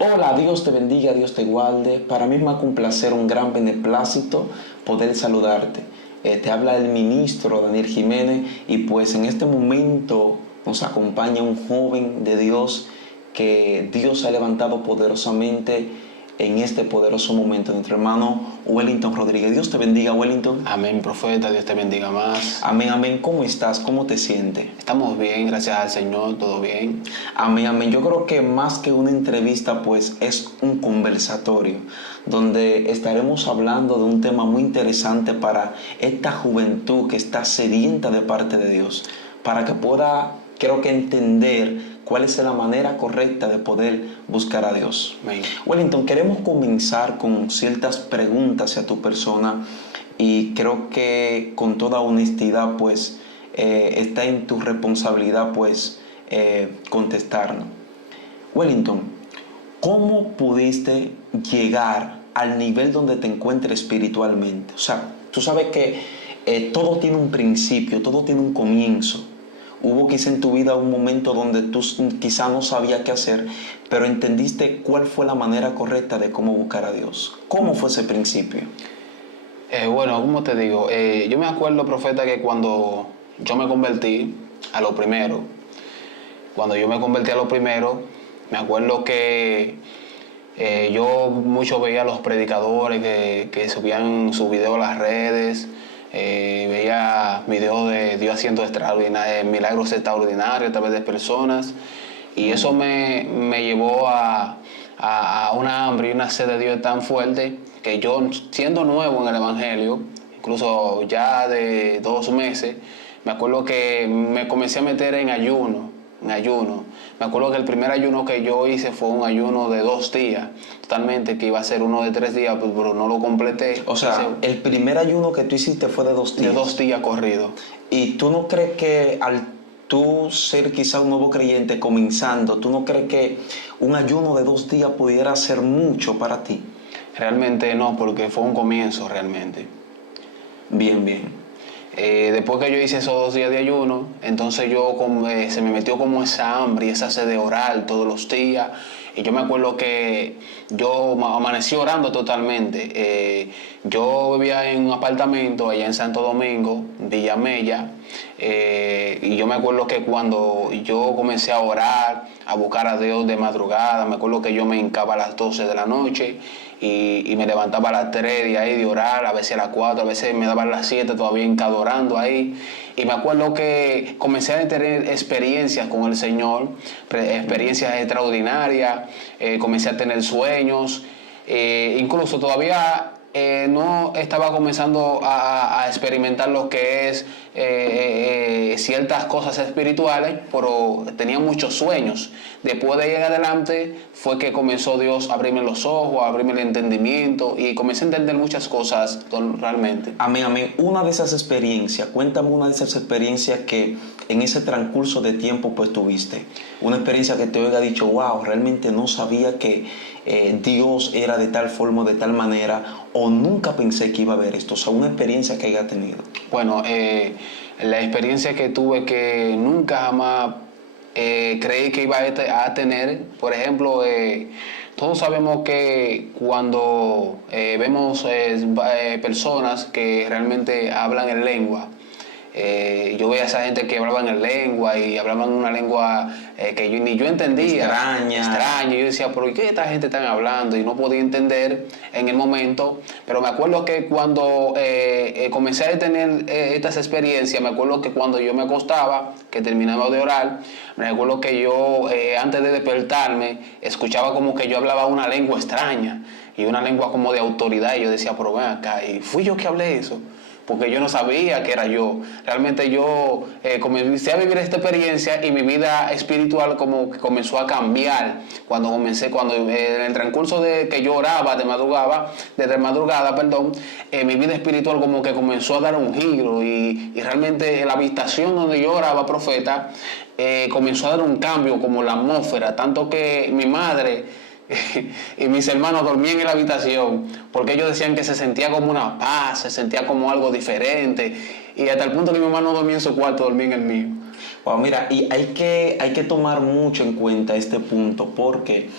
Hola, Dios te bendiga, Dios te guarde. Para mí me ha un placer, un gran beneplácito poder saludarte. Te habla el ministro Daniel Jiménez y pues en este momento nos acompaña un joven de Dios que Dios ha levantado poderosamente en este poderoso momento, nuestro hermano Wellington Rodríguez. Dios te bendiga, Wellington. Amén, profeta, Dios te bendiga más. Amén, amén. ¿Cómo estás? ¿Cómo te sientes? Estamos bien, gracias al Señor, todo bien. Amén, amén. Yo creo que más que una entrevista, pues es un conversatorio donde estaremos hablando de un tema muy interesante para esta juventud que está sedienta de parte de Dios, para que pueda, creo que entender cuál es la manera correcta de poder buscar a Dios. Amén. Wellington, queremos comenzar con ciertas preguntas hacia tu persona y creo que con toda honestidad, pues está en tu responsabilidad, pues contestarnos. Wellington, ¿cómo pudiste llegar al nivel donde te encuentres espiritualmente? O sea, tú sabes que todo tiene un principio, todo tiene un comienzo. Hubo quizá en tu vida un momento donde tú quizá no sabías qué hacer, pero entendiste cuál fue la manera correcta de cómo buscar a Dios. ¿Cómo fue ese principio? Bueno, como te digo, yo me acuerdo, profeta, que cuando yo me convertí a lo primero, me acuerdo que yo mucho veía a los predicadores que subían sus videos a las redes, veía videos de Dios haciendo milagros extraordinarios a través de personas, y eso me llevó a una hambre y una sed de Dios tan fuerte que yo, siendo nuevo en el Evangelio, incluso ya de 2 meses, me acuerdo que me comencé a meter en ayuno. Me acuerdo que el primer ayuno que yo hice fue un ayuno de 2 días, totalmente, que iba a ser uno de 3 días, pero no lo completé. O sea, el primer ayuno que tú hiciste fue de 2 días. De 2 días corrido. ¿Y tú no crees que al tú ser quizá un nuevo creyente comenzando, tú no crees que un ayuno de 2 días pudiera ser mucho para ti? Realmente no, porque fue un comienzo realmente. Bien, bien. Después que yo hice esos 2 días de ayuno, entonces se me metió como esa hambre y esa sed de orar todos los días. Y yo me acuerdo que yo amanecí orando totalmente. Yo vivía en un apartamento allá en Santo Domingo, Villa Mella, y yo me acuerdo que cuando yo comencé a orar, a buscar a Dios de madrugada, me acuerdo que yo me hincaba a las 12 de la noche y me levantaba a las 3 de ahí de orar, a veces a las 4, a veces me daba a las 7 todavía hincado orando ahí. Y me acuerdo que comencé a tener experiencias con el Señor, experiencias extraordinarias, comencé a tener sueños, incluso todavía no estaba comenzando a experimentar lo que es ciertas cosas espirituales, pero tenía muchos sueños. Después de ahí en adelante fue que comenzó Dios a abrirme los ojos, a abrirme el entendimiento y comencé a entender muchas cosas realmente. Amén, amén. Una de esas experiencias, cuéntame una de esas experiencias que en ese transcurso de tiempo pues tuviste. Una experiencia que te haya dicho, wow, realmente no sabía que Dios era de tal forma, de tal manera, o nunca pensé que iba a haber esto. O sea, una experiencia que haya tenido. Bueno, la experiencia que tuve que nunca jamás creí que iba a tener, por ejemplo, todos sabemos que cuando vemos personas que realmente hablan en lengua, yo veía a esa gente que hablaban en lengua y hablaban una lengua que ni yo entendía. Extraña. Yo decía, ¿pero qué esta gente están hablando? Y no podía entender en el momento. Pero me acuerdo que cuando comencé a tener estas experiencias, me acuerdo que cuando yo me acostaba, que terminaba de orar, me acuerdo que yo, antes de despertarme, escuchaba como que yo hablaba una lengua extraña y una lengua como de autoridad. Y yo decía, pero ven acá, ¿y fui yo que hablé eso? Porque yo no sabía que era yo. Realmente yo comencé a vivir esta experiencia y mi vida espiritual como que comenzó a cambiar cuando en el transcurso de que yo oraba de madrugada, mi vida espiritual como que comenzó a dar un giro y realmente la habitación donde yo oraba, profeta, comenzó a dar un cambio como la atmósfera, tanto que mi madre y mis hermanos dormían en la habitación porque ellos decían que se sentía como una paz, se sentía como algo diferente, y hasta el punto que mi hermano dormía en su cuarto, dormía en el mío. Wow, mira, y hay que tomar mucho en cuenta este punto porque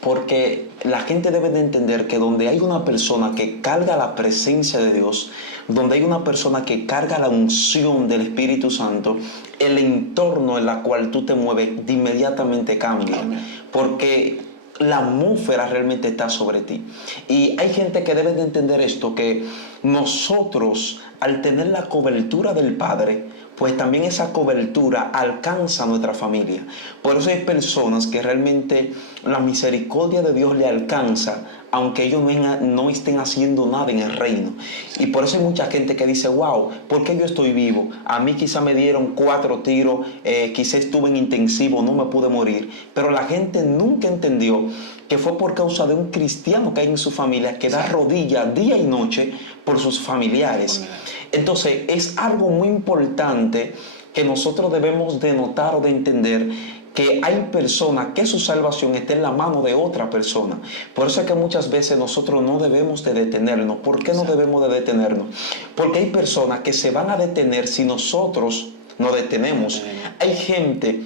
Porque la gente debe de entender que donde hay una persona que carga la presencia de Dios, donde hay una persona que carga la unción del Espíritu Santo, el entorno en el cual tú te mueves de inmediatamente cambia. Amén. Porque la atmósfera realmente está sobre ti. Y hay gente que debe de entender esto, que nosotros, al tener la cobertura del Padre, pues también esa cobertura alcanza a nuestra familia. Por eso hay personas que realmente la misericordia de Dios le alcanza, aunque ellos no estén haciendo nada en el reino. Y por eso hay mucha gente que dice, wow, ¿por qué yo estoy vivo? A mí quizá me dieron 4 tiros, quizá estuve en intensivo, no me pude morir. Pero la gente nunca entendió que fue por causa de un cristiano que hay en su familia que da rodillas día y noche por sus familiares. Entonces es algo muy importante que nosotros debemos de notar o de entender, que hay personas que su salvación está en la mano de otra persona. Por eso es que muchas veces nosotros no debemos de detenernos. ¿Por qué no debemos de detenernos? Porque hay personas que se van a detener si nosotros nos detenemos. Hay gente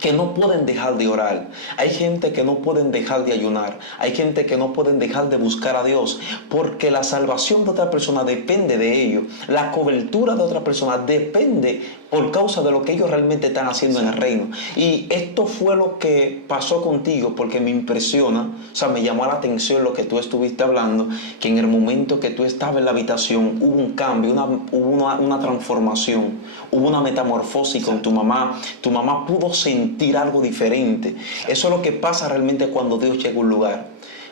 que no pueden dejar de orar, hay gente que no pueden dejar de ayunar, hay gente que no pueden dejar de buscar a Dios, porque la salvación de otra persona depende de ellos, la cobertura de otra persona depende por causa de lo que ellos realmente están haciendo en el reino. Y esto fue lo que pasó contigo, porque me impresiona, o sea, me llamó la atención lo que tú estuviste hablando, que en el momento que tú estabas en la habitación hubo un cambio, hubo una transformación, hubo una metamorfosis con tu mamá pudo sentir algo diferente. Eso es lo que pasa realmente cuando Dios llega a un lugar.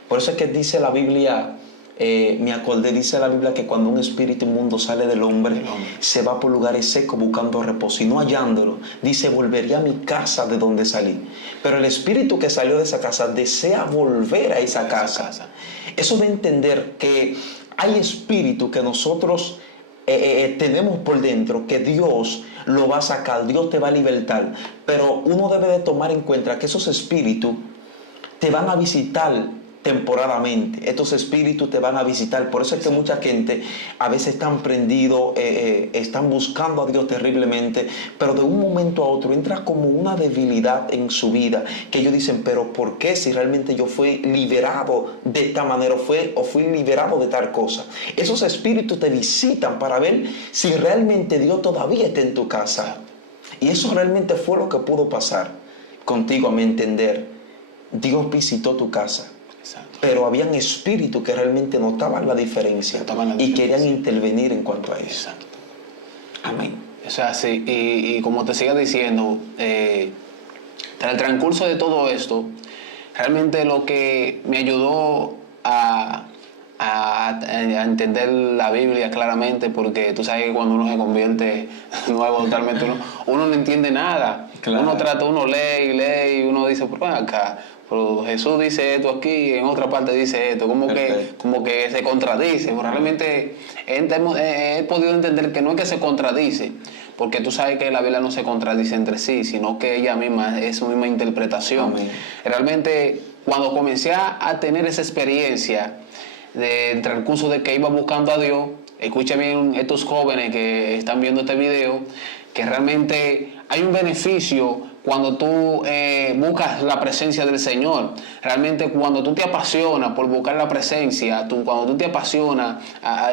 Por eso es que dice la Biblia, me acordé, dice la Biblia que cuando un espíritu inmundo sale del hombre, se va por lugares secos buscando reposo, y no hallándolo, dice, volvería a mi casa de donde salí. Pero el espíritu que salió de esa casa desea volver a esa casa. Eso de entender que hay espíritu que nosotros tenemos por dentro, que Dios lo va a sacar, Dios te va a libertar, pero uno debe de tomar en cuenta que esos espíritus te van a visitar temporadamente. Estos espíritus te van a visitar. Por eso es que mucha gente a veces están prendidos, están buscando a Dios terriblemente, pero de un momento a otro entra como una debilidad en su vida, que ellos dicen, pero ¿por qué si realmente yo fui liberado de esta manera o fui liberado de tal cosa? Esos espíritus te visitan para ver si realmente Dios todavía está en tu casa. Y eso realmente fue lo que pudo pasar contigo, a mi entender. Dios visitó tu casa. Exacto. Pero habían espíritus que realmente notaban la diferencia, y querían intervenir en cuanto a eso. Exacto. Amén. O sea, sí, y como te siga diciendo, tras el transcurso de todo esto, realmente lo que me ayudó a entender la Biblia claramente, porque tú sabes que cuando uno se convierte nuevo totalmente, uno no entiende nada. Claro. Uno lee y uno dice, pues acá, pero Jesús dice esto aquí, en otra parte dice esto, como que se contradice. Pero realmente he podido entender que no es que se contradice, porque tú sabes que la Biblia no se contradice entre sí, sino que ella misma es su misma interpretación. Amén. Realmente, cuando comencé a tener esa experiencia del transcurso de que iba buscando a Dios, escucha bien estos jóvenes que están viendo este video, que realmente hay un beneficio cuando tú buscas la presencia del Señor. Realmente cuando tú te apasionas por buscar la presencia, cuando tú te apasionas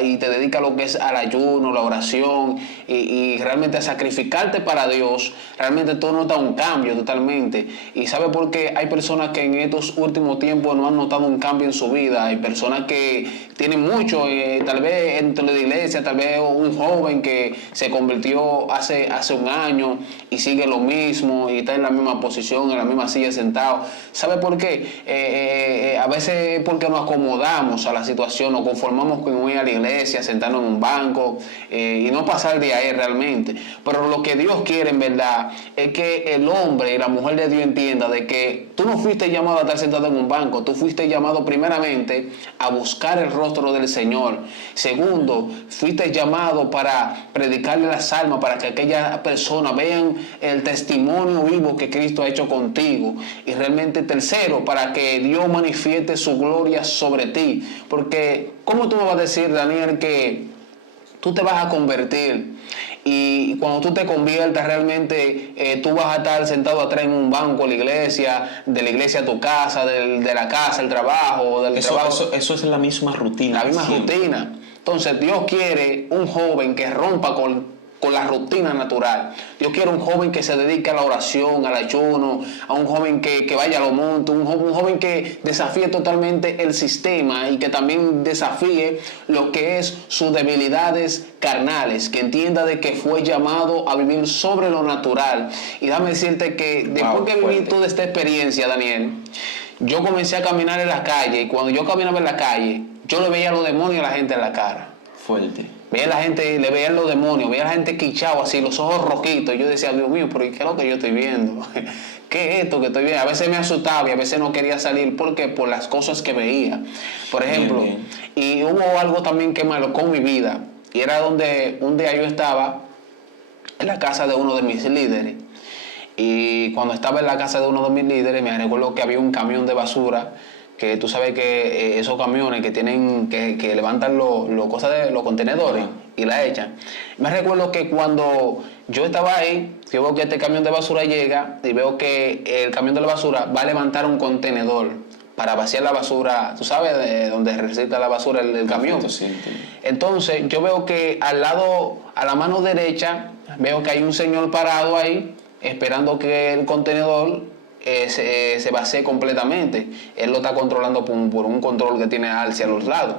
y te dedicas a lo que es al ayuno, la oración y realmente a sacrificarte para Dios, realmente tú notas un cambio totalmente. ¿Y sabe por qué? Hay personas que en estos últimos tiempos no han notado un cambio en su vida. Hay personas que tienen mucho, tal vez dentro de la iglesia, tal vez un joven que se convirtió hace un año y sigue lo mismo y está en la misma posición, en la misma silla sentado. ¿Sabe por qué? A veces porque nos acomodamos a la situación, nos conformamos con ir a la iglesia, sentarnos en un banco y no pasar de ahí realmente. Pero lo que Dios quiere en verdad es que el hombre y la mujer de Dios entienda de que tú no fuiste llamado a estar sentado en un banco, tú fuiste llamado primeramente a buscar el rostro del Señor. Segundo, fuiste llamado para predicarle las almas, para que aquellas personas vean el testimonio vivo que Cristo ha hecho contigo. Y realmente tercero, para que Dios manifieste su gloria sobre ti. Porque ¿cómo tú me vas a decir, Daniel, que tú te vas a convertir y cuando tú te conviertas realmente tú vas a estar sentado atrás en un banco de la iglesia a tu casa, de la casa al trabajo, del trabajo. Eso es la misma rutina. La misma rutina. Entonces Dios quiere un joven que rompa con la rutina natural. Dios quiere un joven que se dedique a la oración, al ayuno, a un joven que vaya a los montes, un joven que desafíe totalmente el sistema y que también desafíe lo que es sus debilidades carnales, que entienda de que fue llamado a vivir sobre lo natural. Y déjame decirte que después que viví toda esta experiencia, Daniel, yo comencé a caminar en la calle y cuando yo caminaba en la calle, yo le veía a los demonios a la gente en la cara. Fuerte. Veía a la gente, le veían los demonios, veía a la gente quichado así, los ojos rojitos. Yo decía, Dios mío, pero ¿qué es lo que yo estoy viendo? ¿Qué es esto que estoy viendo? A veces me asustaba y a veces no quería salir. ¿Por qué? Por las cosas que veía. Por ejemplo, bien. Y hubo algo también que me marcó mi vida. Y era donde un día yo estaba en la casa de uno de mis líderes. Y cuando estaba en la casa de uno de mis líderes, me recuerdo que había un camión de basura, que tú sabes que esos camiones que tienen que levantan los contenedores y la echan. Me recuerdo que cuando yo estaba ahí, yo veo que este camión de basura llega y veo que el camión de la basura va a levantar un contenedor para vaciar la basura, tú sabes, de donde recicla la basura el camión. Sí. Entonces yo veo que al lado, a la mano derecha, veo que hay un señor parado ahí esperando que el contenedor se vacíe completamente. Él lo está controlando por un control que tiene hacia los lados.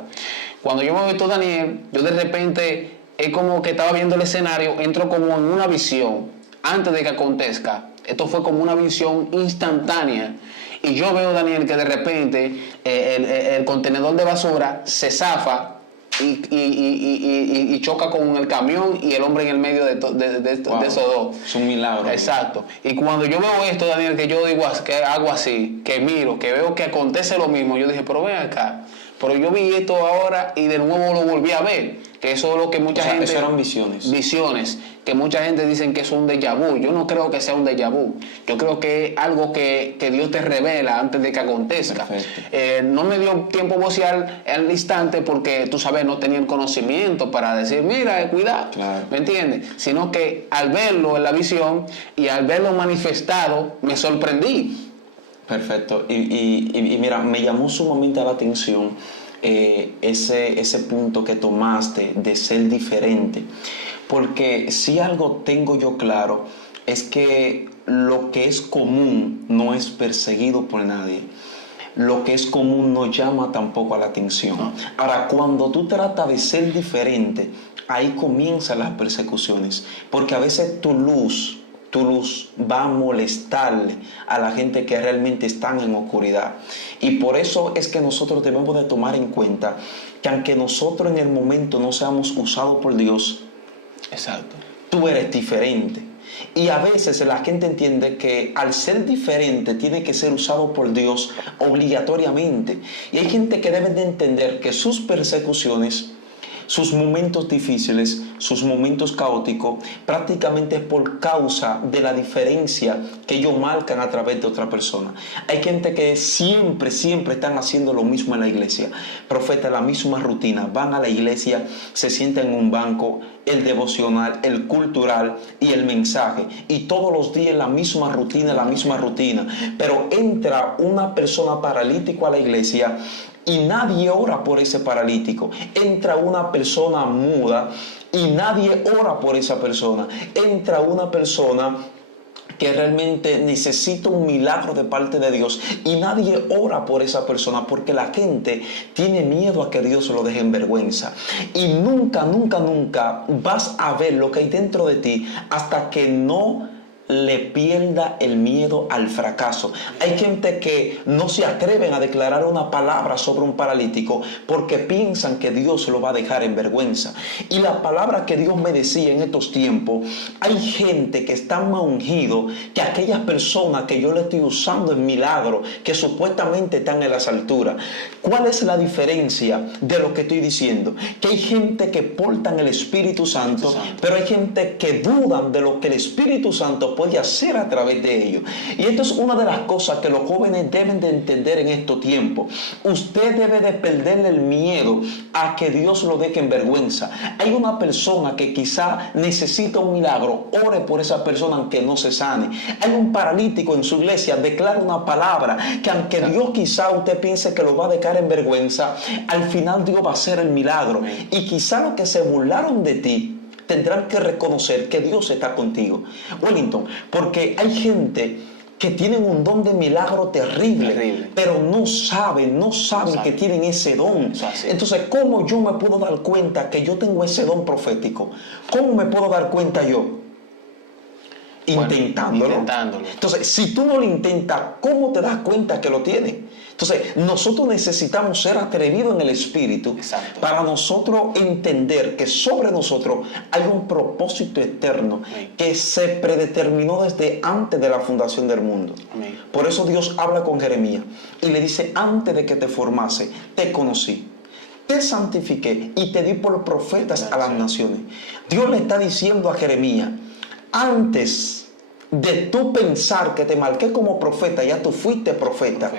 Cuando yo me veo esto, Daniel, yo de repente es como que estaba viendo el escenario, entro como en una visión antes de que acontezca. Esto fue como una visión instantánea. Y yo veo, Daniel, que de repente el contenedor de basura se zafa y choca con el camión y el hombre en el medio de esos dos. Es un milagro. Exacto. Y cuando yo veo esto, Daniel, que yo digo que hago así, que miro, que veo que acontece lo mismo, yo dije, pero ven acá. Pero yo vi esto ahora y de nuevo lo volví a ver. Que eso es lo que mucha gente... Eso eran visiones. Visiones. Que mucha gente dicen que es un déjà vu. Yo no creo que sea un déjà vu. Yo creo que es algo que Dios te revela antes de que acontezca. No me dio tiempo vocear al instante porque, tú sabes, no tenía el conocimiento para decir, mira, cuidado. Claro. ¿Me entiendes? Sino que al verlo en la visión y al verlo manifestado, me sorprendí. Perfecto. Y mira, me llamó sumamente la atención ese punto que tomaste de ser diferente. Porque si algo tengo yo claro es que lo que es común no es perseguido por nadie. Lo que es común no llama tampoco a la atención. Ahora, cuando tú tratas de ser diferente, ahí comienzan las persecuciones. Porque a veces tu luz va a molestarle a la gente que realmente están en oscuridad. Y por eso es que nosotros debemos de tomar en cuenta que aunque nosotros en el momento no seamos usados por Dios, Exacto. tú eres diferente. Y a veces la gente entiende que al ser diferente tiene que ser usado por Dios obligatoriamente. Y hay gente que debe de entender que sus persecuciones, sus momentos difíciles, sus momentos caóticos, prácticamente es por causa de la diferencia que ellos marcan a través de otra persona. Hay gente que siempre están haciendo lo mismo en la iglesia. Profeta, la misma rutina. Van a la iglesia, se sientan en un banco, el devocional, el cultural y el mensaje. Y todos los días la misma rutina. Pero entra una persona paralítica a la iglesia y nadie ora por ese paralítico. Entra una persona muda y nadie ora por esa persona. Entra una persona que realmente necesita un milagro de parte de Dios y nadie ora por esa persona porque la gente tiene miedo a que Dios lo deje en vergüenza. Y nunca vas a ver lo que hay dentro de ti hasta que no le pierda el miedo al fracaso. Hay gente que no se atreven a declarar una palabra sobre un paralítico porque piensan que Dios lo va a dejar en vergüenza. Y la palabra que Dios me decía en estos tiempos, hay gente que está más ungido que aquellas personas que yo le estoy usando en milagro, que supuestamente están en las alturas. ¿Cuál es la diferencia de lo que estoy diciendo? Que hay gente que portan el Espíritu Santo, pero hay gente que dudan de lo que el Espíritu Santo lo puede hacer a través de ellos. Y esto es una de las cosas que los jóvenes deben de entender en estos tiempos. Usted debe de perderle el miedo a que Dios lo deje en vergüenza. Hay una persona que quizá necesita un milagro, ore por esa persona aunque no se sane. Hay un paralítico en su iglesia, declara una palabra que aunque Dios quizá usted piense que lo va a dejar en vergüenza, al final Dios va a hacer el milagro. Y quizá los que se burlaron de ti tendrán que reconocer que Dios está contigo. Wellington, porque hay gente que tienen un don de milagro terrible. Pero no saben que tienen ese don. Entonces, ¿cómo yo me puedo dar cuenta que yo tengo ese don profético? ¿Cómo me puedo dar cuenta yo? Intentándolo. Entonces, si tú no lo intentas, ¿cómo te das cuenta que lo tienes? Entonces, nosotros necesitamos ser atrevidos en el espíritu. Exacto. Para nosotros entender que sobre nosotros hay un propósito eterno. Amén. Que se predeterminó desde antes de la fundación del mundo. Amén. Por eso Dios habla con Jeremías y le dice: antes de que te formase, te conocí, te santifiqué y te di por profetas a las naciones. Dios le está diciendo a Jeremías: antes de tú pensar que te marqué como profeta, ya tú fuiste profeta.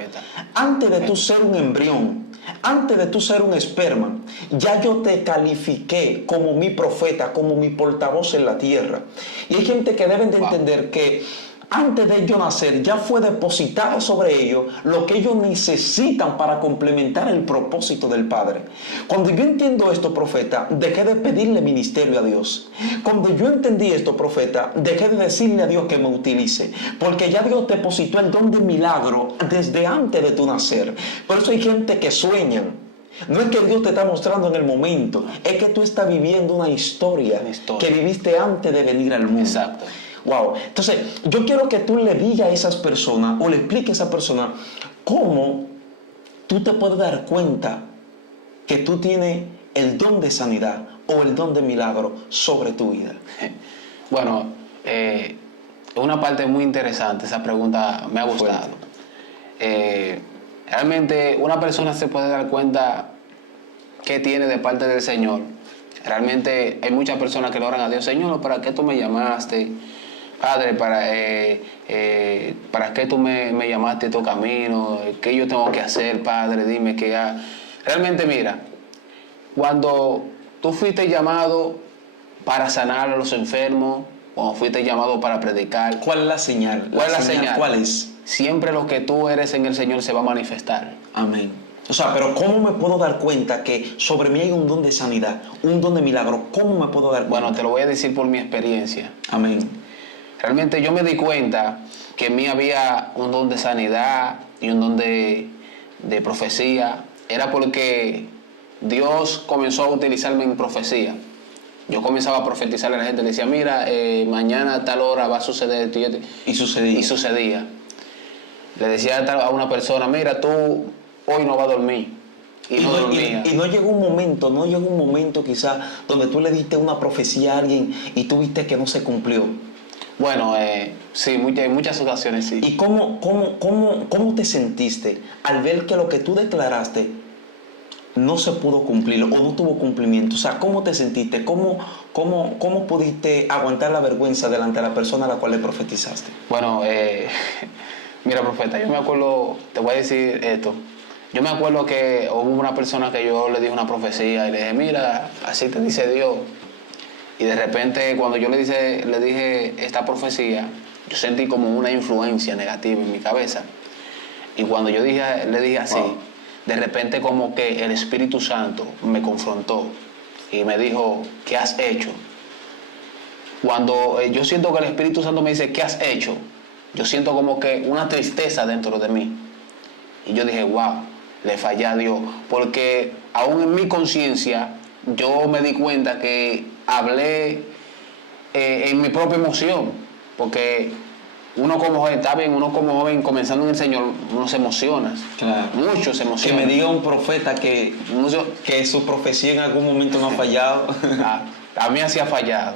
Antes de tú ser un embrión, antes de tú ser un esperma, ya yo te califiqué como mi profeta, como mi portavoz en la tierra. Y hay gente que deben de entender que antes de ellos nacer, ya fue depositado sobre ellos lo que ellos necesitan para complementar el propósito del Padre. Cuando yo entiendo esto, profeta, dejé de pedirle ministerio a Dios. Cuando yo entendí esto, profeta, dejé de decirle a Dios que me utilice, porque ya Dios depositó el don de milagro desde antes de tu nacer. Por eso hay gente que sueñan. No es que Dios te está mostrando en el momento, es que tú estás viviendo una historia que viviste antes de venir al mundo. Exacto. Wow. Entonces, yo quiero que tú le digas a esas personas o le expliques a esa persona cómo tú te puedes dar cuenta que tú tienes el don de sanidad o el don de milagro sobre tu vida. Bueno, una parte muy interesante, esa pregunta me ha gustado. Realmente una persona se puede dar cuenta que tiene de parte del Señor. Realmente hay muchas personas que le oran a Dios: Señor, ¿para qué tú me llamaste? Padre, ¿para qué tú me llamaste a estos caminos? ¿Qué yo tengo que hacer, Padre? Dime qué hago. Realmente, mira, cuando tú fuiste llamado para sanar a los enfermos, cuando fuiste llamado para predicar, ¿cuál es la señal? ¿Cuál es la señal? ¿Cuál es? Siempre lo que tú eres en el Señor se va a manifestar. Amén. O sea, pero ¿cómo me puedo dar cuenta que sobre mí hay un don de sanidad, un don de milagro? ¿Cómo me puedo dar cuenta? Bueno, te lo voy a decir por mi experiencia. Amén. Realmente yo me di cuenta que en mí había un don de sanidad y un don de profecía. Era porque Dios comenzó a utilizarme en profecía. Yo comenzaba a profetizarle a la gente, le decía: mira, mañana a tal hora va a suceder esto y esto. Y sucedía. Y sucedía. Le decía a una persona: mira, tú hoy no vas a dormir. Y no dormía. Y no llegó un momento quizás donde tú le diste una profecía a alguien y tú viste que no se cumplió. Bueno, sí, en muchas ocasiones sí. ¿Y cómo te sentiste al ver que lo que tú declaraste no se pudo cumplir o no tuvo cumplimiento? O sea, ¿cómo te sentiste? ¿Cómo pudiste aguantar la vergüenza delante de la persona a la cual le profetizaste? Bueno, mira, profeta, yo me acuerdo, te voy a decir esto. Yo me acuerdo que hubo una persona que yo le dije una profecía y le dije: mira, así te dice Dios. Y de repente, cuando yo le dije esta profecía, yo sentí como una influencia negativa en mi cabeza. Y cuando yo le dije así, de repente como que el Espíritu Santo me confrontó y me dijo: ¿qué has hecho? Cuando yo siento que el Espíritu Santo me dice: ¿qué has hecho?, yo siento como que una tristeza dentro de mí. Y yo dije: wow, le fallé a Dios. Porque aún en mi conciencia, yo me di cuenta que hablé en mi propia emoción, porque uno como joven, está bien, uno como joven comenzando en el Señor, uno se emociona. Claro. Muchos se emocionan. Que me diga un profeta que su profecía en algún momento no ha fallado. La mía sí ha fallado.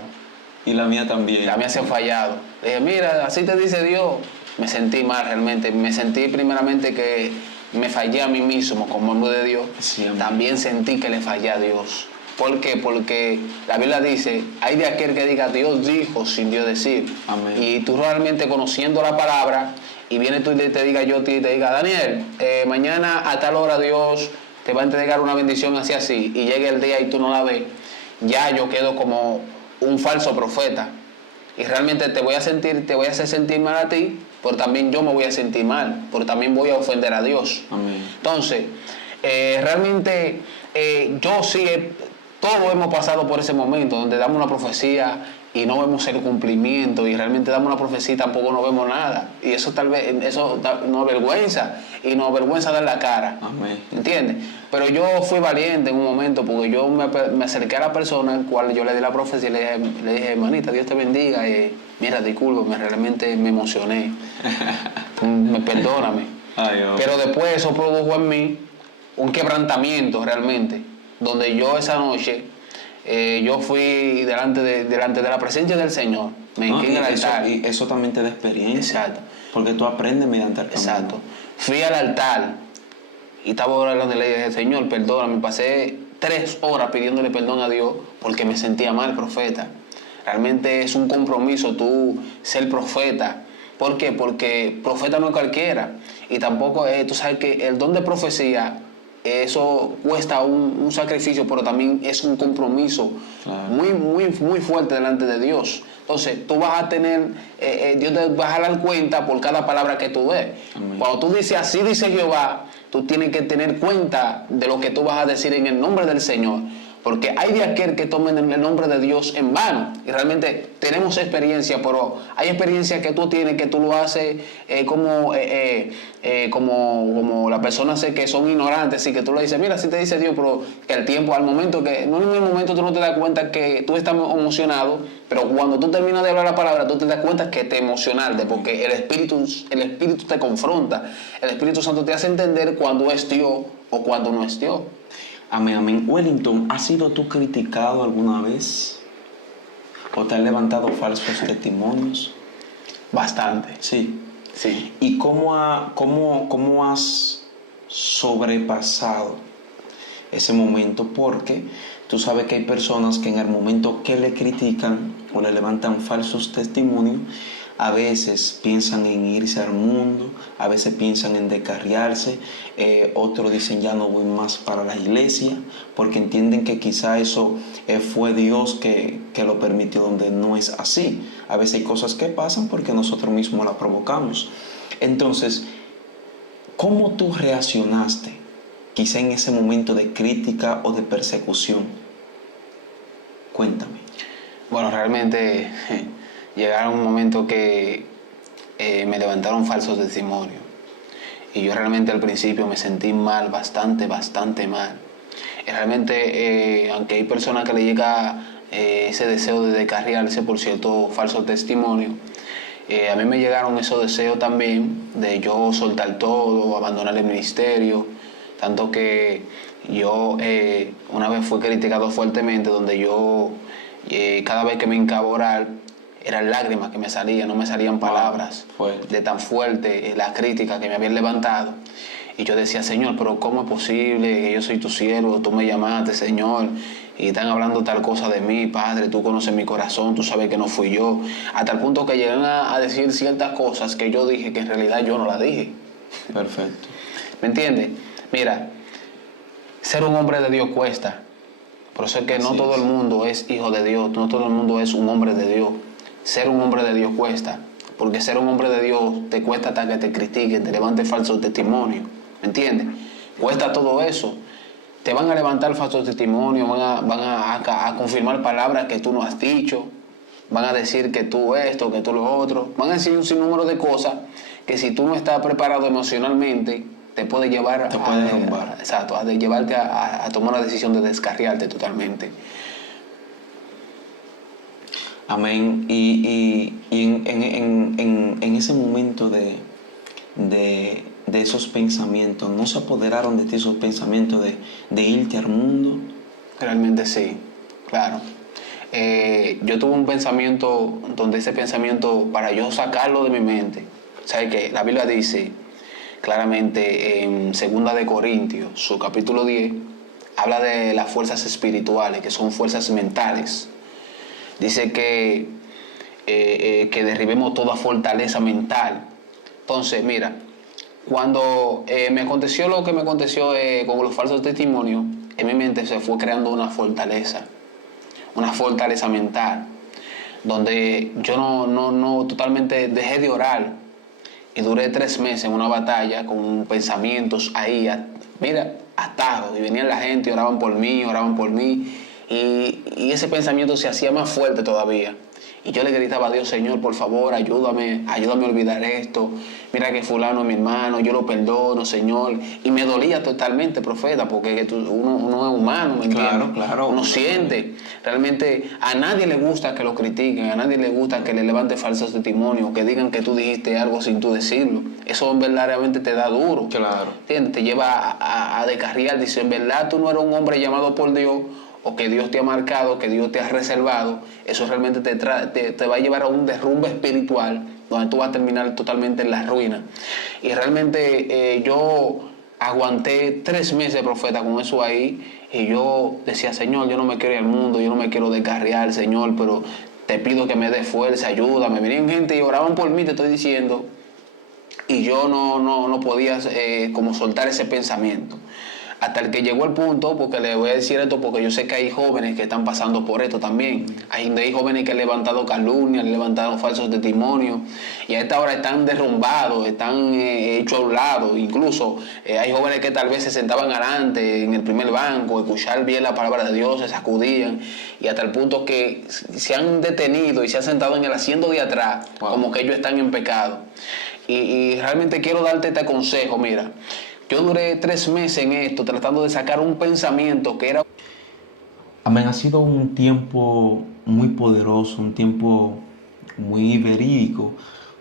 Y la mía también. La mía sí ha fallado. Le dije: mira, así te dice Dios. Me sentí mal realmente. Me sentí primeramente que me fallé a mí mismo como hombre de Dios. Sí, también sentí que le fallé a Dios. ¿Por qué? Porque la Biblia dice, hay de aquel que diga Dios dijo sin Dios decir. Amén. Y tú realmente conociendo la palabra, y viene tú y te diga yo, te diga, Daniel, mañana a tal hora Dios te va a entregar una bendición así, así, y llega el día y tú no la ves, ya yo quedo como un falso profeta. Y realmente te voy a hacer sentir mal a ti, pero también yo me voy a sentir mal, porque también voy a ofender a Dios. Amén. Entonces, realmente yo sí, todos hemos pasado por ese momento donde damos una profecía y no vemos el cumplimiento, y realmente damos una profecía y tampoco no vemos nada. Y eso tal vez, eso nos avergüenza, y nos avergüenza dar la cara. Amén. ¿Entiendes? Pero yo fui valiente en un momento, porque yo me acerqué a la persona al cual yo le di la profecía y le dije, hermanita, Dios te bendiga, mira, discúlpame, realmente me emocioné, perdóname. Ay, oh. Pero después eso produjo en mí un quebrantamiento realmente, donde yo esa noche, yo fui delante de la presencia del Señor, me hinqué en el altar. Y eso también te da experiencia. Exacto. Porque tú aprendes mediante el camino. Exacto. Fui al altar y estaba orando y le dije, Señor, perdóname. Pasé 3 horas pidiéndole perdón a Dios porque me sentía mal, profeta. Realmente es un compromiso tú ser profeta. ¿Por qué? Porque profeta no es cualquiera. Y tampoco, tú sabes que el don de profecía, eso cuesta un sacrificio, pero también es un compromiso, claro, muy fuerte delante de Dios. Entonces, tú vas a tener, Dios te va a dar cuenta por cada palabra que tú des. Amén. Cuando tú dices, así dice Jehová, tú tienes que tener cuenta de lo que tú vas a decir en el nombre del Señor. Porque hay de aquel que tomen el nombre de Dios en vano. Y realmente tenemos experiencia, pero hay experiencia que tú tienes, que tú lo haces como la persona que son ignorantes, y que tú le dices, mira, si te dice Dios, pero que el tiempo, al momento que, no en el momento tú no te das cuenta que tú estás emocionado, pero cuando tú terminas de hablar la palabra, tú te das cuenta que te emocionaste, porque el Espíritu te confronta. El Espíritu Santo te hace entender cuando es Dios o cuando no es Dios. Amén, amén. Wellington, ¿has sido tú criticado alguna vez? ¿O te han levantado falsos testimonios? Bastante. Sí. Sí. ¿Y cómo has sobrepasado ese momento? Porque tú sabes que hay personas que en el momento que le critican o le levantan falsos testimonios, a veces piensan en irse al mundo, a veces piensan en descarriarse, otros dicen ya no voy más para la iglesia, porque entienden que quizá eso fue Dios que lo permitió, donde no es así. A veces hay cosas que pasan porque nosotros mismos las provocamos. Entonces, ¿cómo tú reaccionaste quizá en ese momento de crítica o de persecución? Cuéntame. Bueno, realmente llegaron un momento que me levantaron falsos testimonios. Y yo realmente al principio me sentí mal, bastante mal. Y realmente, aunque hay personas que le llega ese deseo de descarriarse por cierto falso testimonio, a mí me llegaron esos deseos también de yo soltar todo, abandonar el ministerio. Tanto que yo una vez fui criticado fuertemente, donde yo cada vez que me hincaba a orar, eran lágrimas que me salían, no me salían palabras de tan fuerte la crítica que me habían levantado. Y yo decía, Señor, pero ¿cómo es posible que yo soy tu siervo? Tú me llamaste, Señor, y están hablando tal cosa de mí, Padre, tú conoces mi corazón, tú sabes que no fui yo. Hasta el punto que llegan a decir ciertas cosas que yo dije que en realidad yo no las dije. Perfecto. ¿Me entiendes? Mira, ser un hombre de Dios cuesta. Por eso es que no todo el mundo es hijo de Dios, no todo el mundo es un hombre de Dios. Ser un hombre de Dios cuesta, porque ser un hombre de Dios te cuesta hasta que te critiquen, te levanten falsos testimonios, ¿me entiendes? Cuesta todo eso. Te van a levantar falsos testimonios, van a confirmar palabras que tú no has dicho, van a decir que tú esto, que tú lo otro, van a decir un sinnúmero de cosas que si tú no estás preparado emocionalmente, te puede llevar a derrumbar. Exacto, a llevarte a tomar la decisión de descarriarte totalmente. Amén. Y en ese momento de esos pensamientos, ¿no se apoderaron de ti esos pensamientos de irte al mundo? Realmente sí, claro. Yo tuve un pensamiento donde ese pensamiento, para yo sacarlo de mi mente, ¿sabes qué? La Biblia dice claramente en 2 de Corintios, su capítulo 10, habla de las fuerzas espirituales, que son fuerzas mentales. Dice que derribemos toda fortaleza mental. Entonces, mira, cuando me aconteció lo que me aconteció con los falsos testimonios, en mi mente se fue creando una fortaleza mental, donde yo no totalmente dejé de orar y duré 3 meses en una batalla con pensamientos ahí, mira, atados, y venían la gente y oraban por mí, y ese pensamiento se hacía más fuerte todavía. Y yo le gritaba a Dios: Señor, por favor, ayúdame a olvidar esto. Mira que fulano es mi hermano, yo lo perdono, Señor. Y me dolía totalmente, profeta, porque uno es humano, ¿me entiendes? Claro. Uno siente. Realmente a nadie le gusta que lo critiquen, a nadie le gusta que le levante falsos testimonios, que digan que tú dijiste algo sin tú decirlo. Eso verdaderamente te da duro. Claro. ¿Entiendes? Te lleva a descarriar. Dice, en verdad tú no eres un hombre llamado por Dios, o que Dios te ha marcado, que Dios te ha reservado. Eso realmente te va a llevar a un derrumbe espiritual, donde tú vas a terminar totalmente en la ruina. Y realmente yo aguanté 3 meses, profeta, con eso ahí, y yo decía: Señor, yo no me quiero ir al mundo, yo no me quiero descarriar, Señor, pero te pido que me des fuerza, ayúdame. Venían gente y oraban por mí, te estoy diciendo, y yo no podía como soltar ese pensamiento. Hasta el que llegó el punto, porque le voy a decir esto, porque yo sé que hay jóvenes que están pasando por esto también. Hay jóvenes que han levantado calumnias, han levantado falsos testimonios, y a esta hora están derrumbados, están hechos a un lado. Incluso hay jóvenes que tal vez se sentaban adelante en el primer banco, escuchar bien la palabra de Dios, se sacudían, y hasta el punto que se han detenido y se han sentado en el asiento de atrás, como que ellos están en pecado. Y realmente quiero darte este consejo, mira. Yo duré 3 meses en esto, tratando de sacar un pensamiento que era... Amén, ha sido un tiempo muy poderoso, un tiempo muy verídico,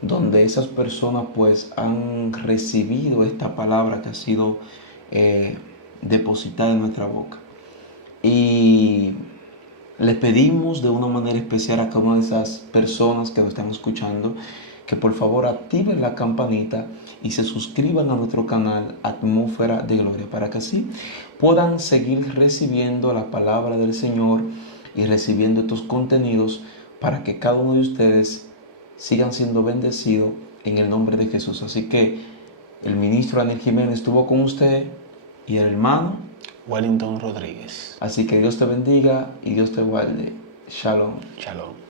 donde esas personas pues han recibido esta palabra que ha sido depositada en nuestra boca. Y les pedimos de una manera especial a cada una de esas personas que nos están escuchando que por favor activen la campanita y se suscriban a nuestro canal Atmósfera de Gloria, para que así puedan seguir recibiendo la palabra del Señor y recibiendo estos contenidos, para que cada uno de ustedes sigan siendo bendecidos en el nombre de Jesús. Así que el ministro Daniel Jiménez estuvo con usted y el hermano Wellington Rodríguez. Así que Dios te bendiga y Dios te guarde. Shalom. Shalom.